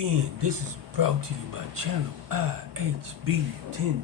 again, this is brought to you by channel IHB1020.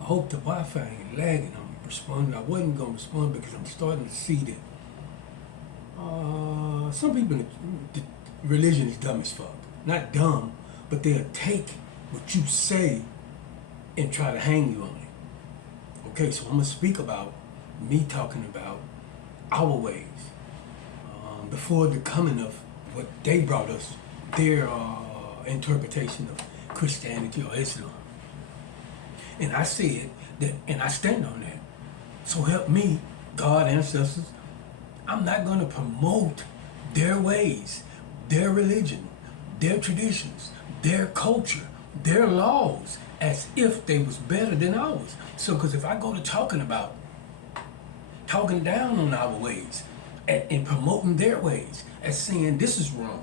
I hope the Wi-Fi ain't lagging. I'm responding. I wasn't going to respond because I'm starting to see that some people in the religion is dumb as fuck. Not dumb, but they'll take what you say and try to hang you on it. Okay, so I'm going to speak about me talking about our ways before the coming of what they brought us, their interpretation of Christianity or Islam. And I said that, and I stand on that. So help me, God, ancestors, I'm not going to promote their ways, their religion, their traditions, their culture, their laws, as if they was better than ours. So, because if I go to talking down on our ways and promoting their ways, as saying this is wrong,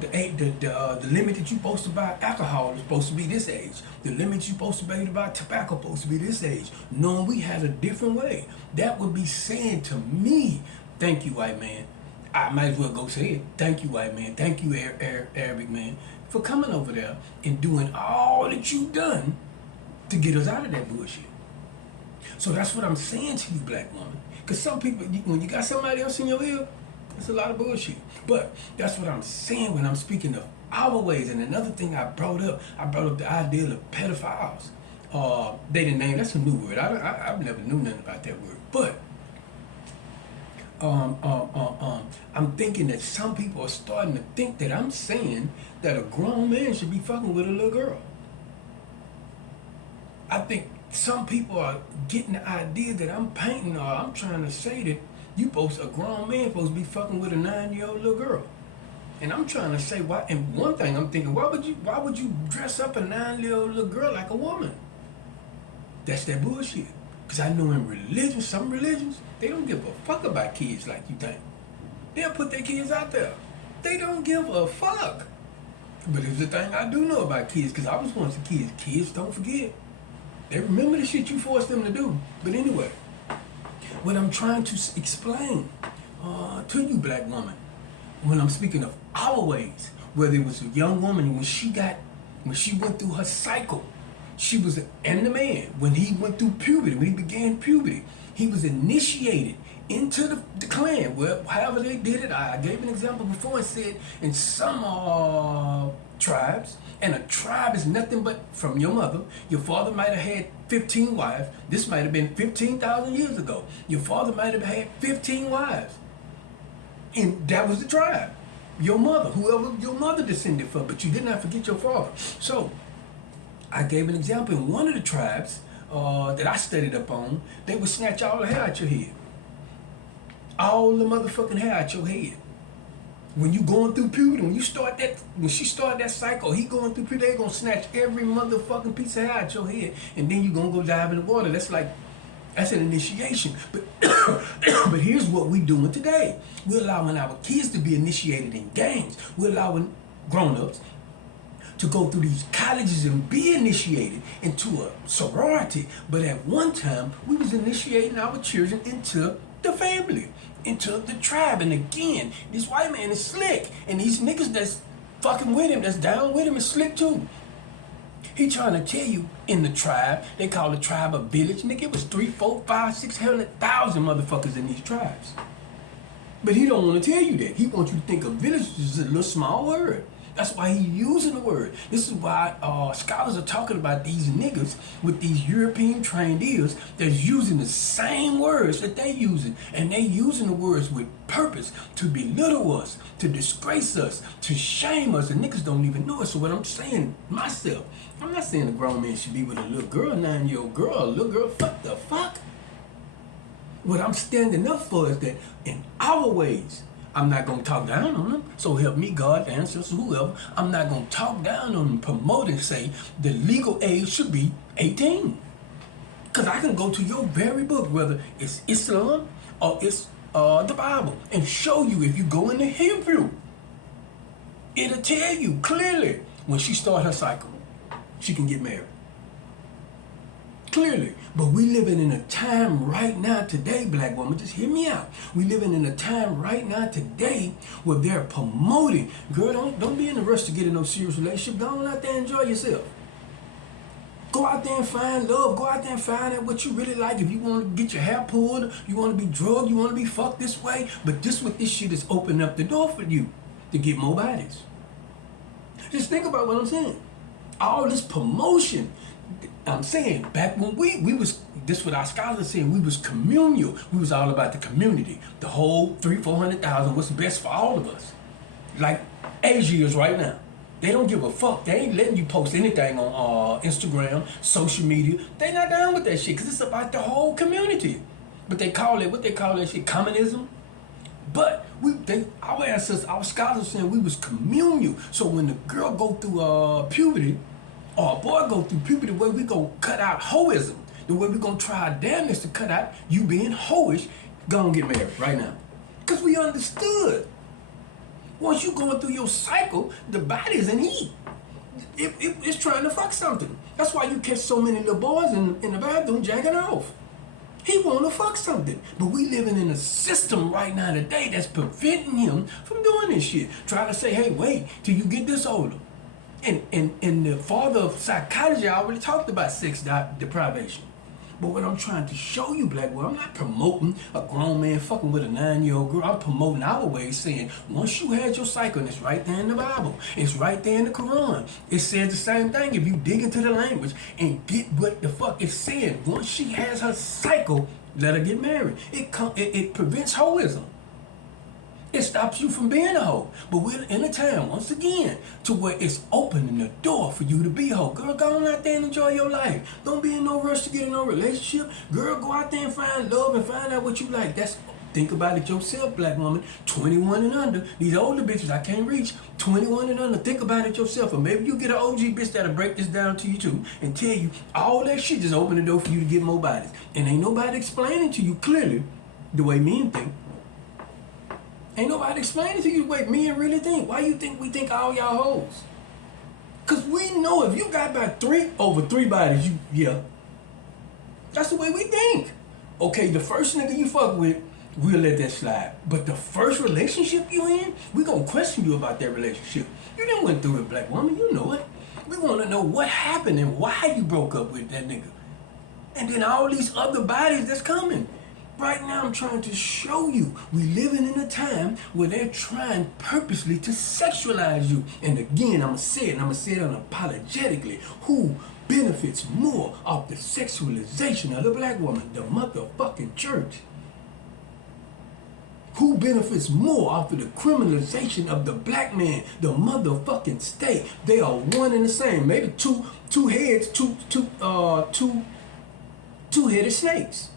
the limit that you're supposed to buy alcohol is supposed to be this age. The limit you're supposed to buy tobacco is supposed to be this age. Knowing we had a different way, that would be saying to me, thank you, white man. I might as well go say it. Thank you, white man. Thank you, Arabic man, for coming over there and doing all that you've done to get us out of that bullshit. So that's what I'm saying to you, black woman. Because some people, when you got somebody else in your ear, it's a lot of bullshit. But that's what I'm saying when I'm speaking of our ways. And another thing I brought up the idea of pedophiles. They didn't name, that's a new word. I've never knew nothing about that word. But I'm thinking that some people are starting to think that I'm saying that a grown man should be fucking with a little girl. I think some people are getting the idea that I'm painting, or I'm trying to say that a grown man supposed to be fucking with a 9-year-old little girl. And I'm trying to say why, and one thing I'm thinking, why would you dress up a 9-year-old little girl like a woman? That's that bullshit. Because I know in religion, some religions, they don't give a fuck about kids like you think. They'll put their kids out there. They don't give a fuck. But it's the thing I do know about kids, because I was once a kid. Kids don't forget. They remember the shit you forced them to do. But anyway, what I'm trying to explain to you, black woman, when I'm speaking of our ways, whether it was a young woman when she went through her cycle, and the man, when he went through puberty, when he began puberty, he was initiated into the clan. Well, however they did it, I gave an example before and said in some tribes, and a tribe is nothing but from your mother. Your father might have had 15 wives. This might have been 15,000 years ago. Your father might have had 15 wives. And that was the tribe. Your mother, whoever your mother descended from, but you did not forget your father. So, I gave an example in one of the tribes that I studied up on, they would snatch all the hair out your head. All the motherfucking hair out your head. When you going through puberty, when she started that cycle, he going through puberty, they gonna snatch every motherfucking piece of hair out your head, and then you gonna go dive in the water. That's an initiation. But but here's what we doing today. We're allowing our kids to be initiated in gangs. We're allowing grown-ups to go through these colleges and be initiated into a sorority. But at one time, we was initiating our children into the family, into the tribe. And again, this white man is slick. And these niggas that's fucking with him, that's down with him, is slick too. He trying to tell you in the tribe, they call the tribe a village. Nigga, it was 3, 4, 5, 600,000 motherfuckers in these tribes. But he don't want to tell you that. He wants you to think a village is a little small word. That's why he's using the word. This is why scholars are talking about these niggas with these European trained ears that's using the same words that they using. And they using the words with purpose to belittle us, to disgrace us, to shame us. And niggas don't even know it. So what I'm saying myself, I'm not saying a grown man should be with a little girl, 9-year-old girl, a little girl. Fuck the fuck. What I'm standing up for is that in our ways, I'm not going to talk down on them. So help me, God, the ancestors, whoever. I'm not going to talk down on them, promote and say the legal age should be 18. Because I can go to your very book, whether it's Islam or it's the Bible, and show you if you go into Hebrew. It'll tell you clearly when she starts her cycle, she can get married. Clearly. But we living in a time right now today, black woman, just hear me out. We living in a time right now today where they're promoting. Girl, don't be in a rush to get in no serious relationship. Go on out there and enjoy yourself. Go out there and find love. Go out there and find out what you really like. If you want to get your hair pulled, you want to be drugged, you want to be fucked this way. But this what this shit is opening up the door for you to get more bodies. Just think about what I'm saying. All this promotion. I'm saying back when we was, this what our scholars saying, we was communal. We was all about the community. The whole 300,000-400,000 was best for all of us. Like Asia is right now. They don't give a fuck. They ain't letting you post anything on Instagram, social media. They not down with that shit because it's about the whole community. But they call it, what they call that shit, communism. But our ancestors, our scholars saying we was communal. So when the girl go through puberty, or a boy go through puberty, the way we gonna cut out hoism, the way we gonna try our damnedest to cut out you being hoish, gonna get married right now. Because we understood. Once you going through your cycle, the body's in heat. It's trying to fuck something. That's why you catch so many little boys in the bathroom jacking off. He want to fuck something. But we living in a system right now today that's preventing him from doing this shit. Trying to say, hey, wait till you get this older. And the father of psychology already talked about sex deprivation. But what I'm trying to show you, black boy, I'm not promoting a grown man fucking with a 9-year-old girl. I'm promoting our way, saying once you had your cycle, and it's right there in the Bible, it's right there in the Quran. It says the same thing. If you dig into the language and get what the fuck it's saying, once she has her cycle, let her get married. It prevents hoism. It stops you from being a hoe. But we're in a time, once again, to where it's opening the door for you to be a hoe. Girl, go on out there and enjoy your life. Don't be in no rush to get in no relationship. Girl, go out there and find love and find out what you like. Think about it yourself, black woman. 21 and under. These older bitches I can't reach. 21 and under. Think about it yourself. Or maybe you get an OG bitch that'll break this down to you too and tell you all that shit just open the door for you to get more bodies. And ain't nobody explaining to you clearly the way men think. Ain't nobody explaining to you the way men really think. Why you think we think all y'all hoes? Because we know if you got about over three bodies, yeah. That's the way we think. Okay, the first nigga you fuck with, we'll let that slide. But the first relationship you in, we gonna question you about that relationship. You done went through it, black woman, you know it. We wanna know what happened and why you broke up with that nigga. And then all these other bodies that's coming. Right now, I'm trying to show you we living in a time where they're trying purposely to sexualize you. And again, I'm going to say it unapologetically. Who benefits more of the sexualization of the black woman? The motherfucking church. Who benefits more off of the criminalization of the black man? The motherfucking state. They are one and the same. Maybe two heads, two-headed snakes.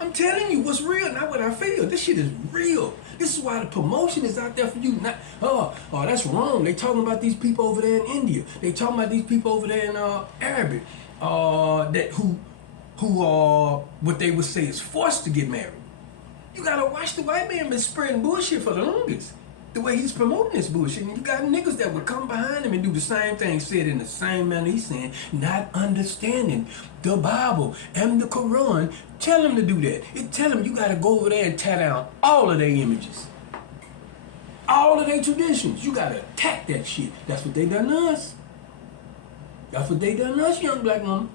I'm telling you what's real, not what I feel. This shit is real. This is why the promotion is out there for you. Not, oh, that's wrong. They talking about these people over there in India. They talking about these people over there in Arabic. Who what they would say is forced to get married. You gotta watch the white man been spreading bullshit for the longest. The way he's promoting this bullshit. And you got niggas that would come behind him and do the same thing, said in the same manner he's saying, not understanding the Bible and the Quran. Tell him to do that. It tell him you gotta go over there and tear down all of their images. All of their traditions. You gotta attack that shit. That's what they done to us. That's what they done to us, young black woman.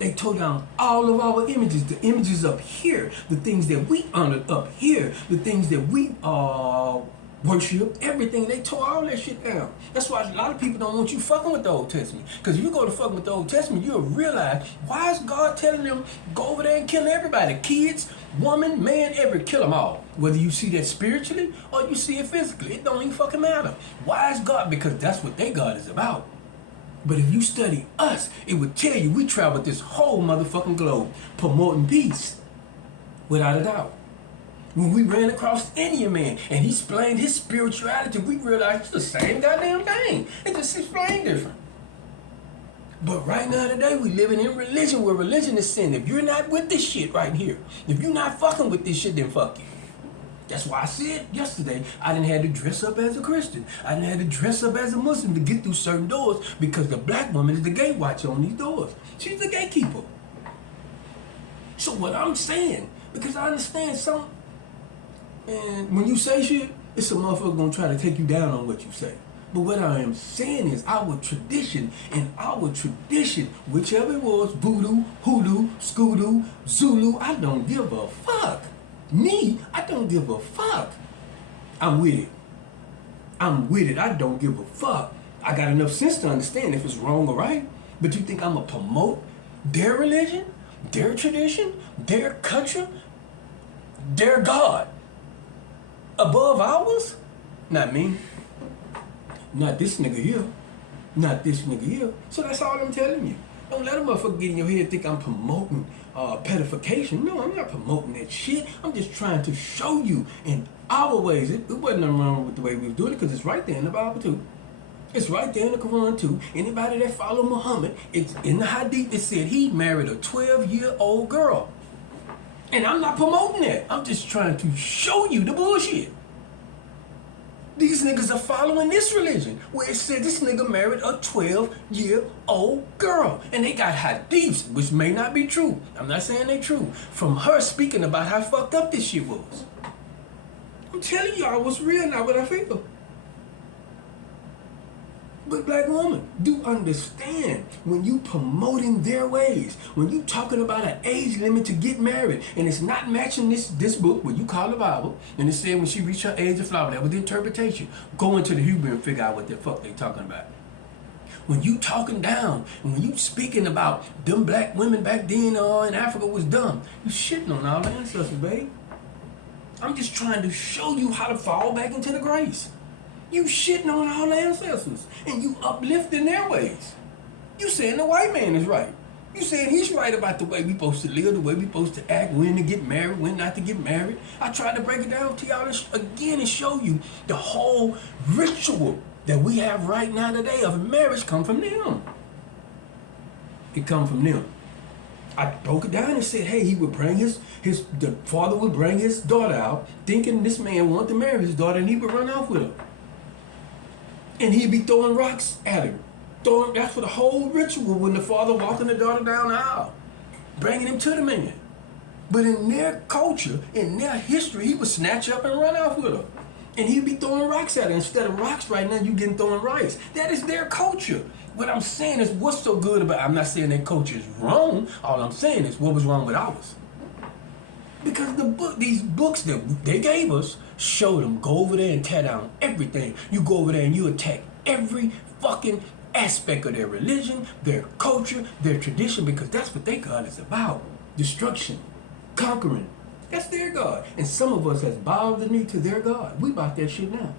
They tore down all of our images. The images up here, the things that we honor up here, the things that we worship, everything. They tore all that shit down. That's why a lot of people don't want you fucking with the Old Testament. Because if you go to fucking with the Old Testament, you'll realize, why is God telling them, go over there and kill everybody? Kids, woman, man, kill them all. Whether you see that spiritually or you see it physically, it don't even fucking matter. Why is God? Because that's what their God is about. But if you study us, it would tell you we traveled this whole motherfucking globe promoting peace. Without a doubt. When we ran across the Indian man and he explained his spirituality, we realized it's the same goddamn thing. It just explained different. But right now today, we living in religion where religion is sin. If you're not with this shit right here, if you're not fucking with this shit, then fuck you. That's why I said yesterday I didn't have to dress up as a Christian. I didn't have to dress up as a Muslim to get through certain doors because the black woman is the gate watcher on these doors. She's the gatekeeper. So what I'm saying, because I understand some, and when you say shit, it's a motherfucker gonna try to take you down on what you say. But what I am saying is our tradition, whichever it was, voodoo, hoodoo, skoodoo, Zulu, I don't give a fuck. Me, I don't give a fuck. I'm with it. I don't give a fuck. I got enough sense to understand if it's wrong or right. But you think I'm gonna promote their religion, their tradition, their culture, their God above ours? Not me. Not this nigga here. So that's all I'm telling you. Don't let a motherfucker get in your head and think I'm promoting pedification. No, I'm not promoting that shit. I'm just trying to show you in our ways. It wasn't nothing wrong with the way we was doing it because it's right there in the Bible too. It's right there in the Quran too. Anybody that follow Muhammad, it's in the Hadith. It said he married a 12-year-old girl. And I'm not promoting that. I'm just trying to show you the bullshit. These niggas are following this religion where it said this nigga married a 12-year-old girl. And they got hadiths, which may not be true. I'm not saying they true. From her speaking about how fucked up this shit was. I'm telling y'all what's real, not what I feel. But black woman, do understand when you promoting their ways, when you talking about an age limit to get married, and it's not matching this book, what you call the Bible, and it said when she reached her age of flower, that was the interpretation. Go into the Hebrew and figure out what the fuck they talking about. When you talking down, and when you speaking about them black women back then in Africa was dumb, you shitting on all the ancestors, babe. I'm just trying to show you how to fall back into the grace. You shitting on all the ancestors and you uplifting their ways. You saying the white man is right. You saying he's right about the way we supposed to live, the way we supposed to act, when to get married, when not to get married. I tried to break it down to y'all again and show you the whole ritual that we have right now today of marriage come from them. It come from them. I broke it down and said, hey, he would bring the father would bring his daughter out thinking this man wanted to marry his daughter and he would run off with her. And he'd be throwing rocks at her. That's for the whole ritual when the father walking the daughter down the aisle, bringing him to the man. But in their culture, in their history, he would snatch up and run off with her. And he'd be throwing rocks at her. Instead of rocks right now, you getting throwing rice. That is their culture. What I'm saying is what's so good about it. I'm not saying their culture is wrong. All I'm saying is what was wrong with ours. Because these books that they gave us show them, go over there and tear down everything. You go over there and you attack every fucking aspect of their religion, their culture, their tradition, because that's what their God is about. Destruction, conquering. That's their God. And some of us has bowed the knee to their God. We about that shit now.